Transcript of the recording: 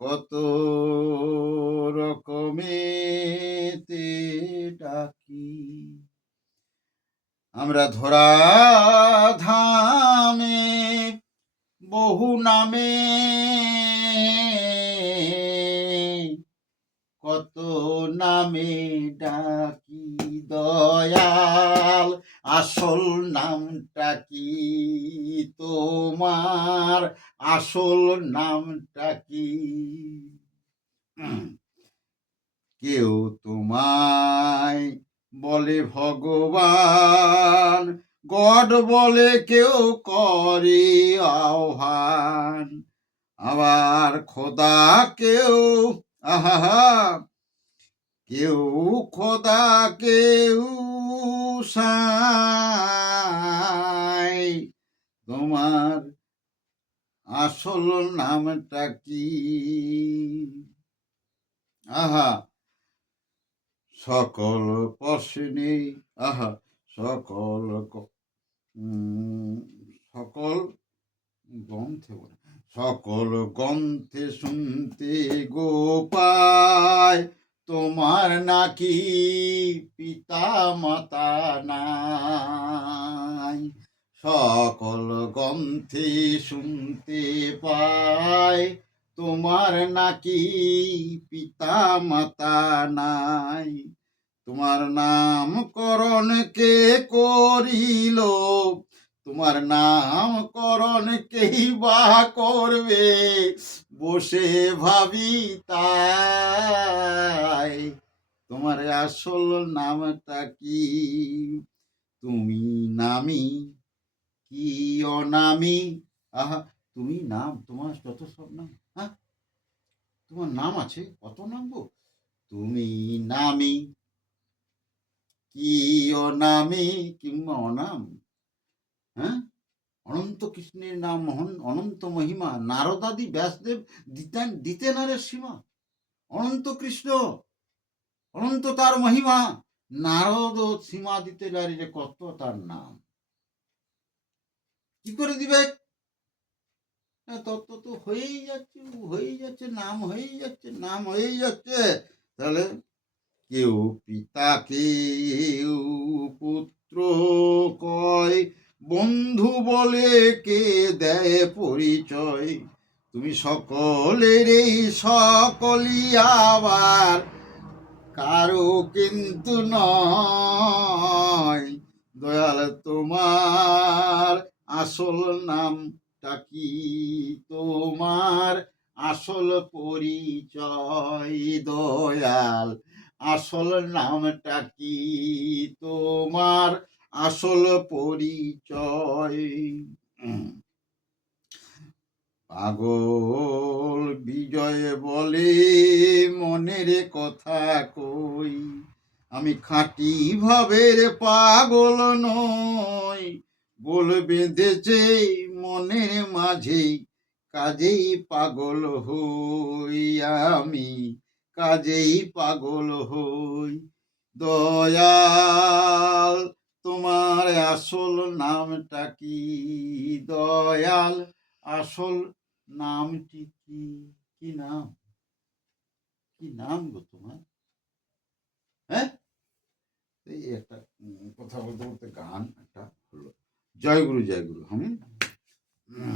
কত রকমেতে ডাকি। আমরা ধরা ধামে বহু নামে কত নামে ডাকি দয়াল, আসল নামটা কি তোমার আসল নামটা কি? কেউ তোমায় বলে ভগবান, গড বলে কেউ করে আহ্বান। আবার খোদা কেউ, আহা, কেউ খোদা কেউ সাই আসল নামটা কি? আহা, সকল প্রশ্নে আহা, সকল সকল গ্রন্থে সকল গ্রন্থে শুনতে গো পায় তোমার নাকি পিতা মাতা নাই সকল গ্রন্থে শুনতে পায় তোমার নাকি পিতা মাতা নাই। তোমার নামকরণ কে করিল? তোমার নামকরণ কেই বা করবে? বসে ভাবি তাই। তোমার আসল নামটা কি? তুমি নামি কি অনামি আহা, তুমি নাম, তোমার যত সব নাম হ্যাঁ? তোমার নাম আছে কত নাম গো? তুমি নামি। কি অনামি কিংবা অনাম হ্যাঁ? অনন্ত কৃষ্ণের নাম, মহন, অনন্ত মহিমা, নারদাদি ব্যাসদেব দিতেন দিতেন আরে সীমা। অনন্ত কৃষ্ণ, অনন্ত তার মহিমা, নারদ সীমা দিতে পারি যে কত তার নাম। কি করে দিবে? হ্যাঁ, তত্ত্ব তো হয়েই যাচ্ছে হয়েই যাচ্ছে নাম হয়েই যাচ্ছে নাম হয়েই যাচ্ছে। তাহলে কেউ পিতা কেউ পুত্র কয় বন্ধু বলে কে দেয় পরিচয়? তুমি সকলের এই সকলই আবার কারও কিন্তু নয়। দয়াল তোমার আসল নামটা কি? তোমার আসল পরিচয় দয়াল, আসল নামটা কি? তোমার আসল পরিচয়। পাগল বিজয় বলে মনের কথা কই? আমি খাঁটি ভাবের পাগল নই। গোল বেঁধেছে মনের মাঝে কাজেই পাগল হই আমি, কাজেই পাগল হই। দয়াল, তোমার আসল নামটা কি? দয়াল, আসল নামটি কি? কি নাম? কি নাম গো তোমার? হ্যাঁ? এই একটা কথা বলতে বলতে গান একটা হলো। জয় গুরু জয় গুরু হুম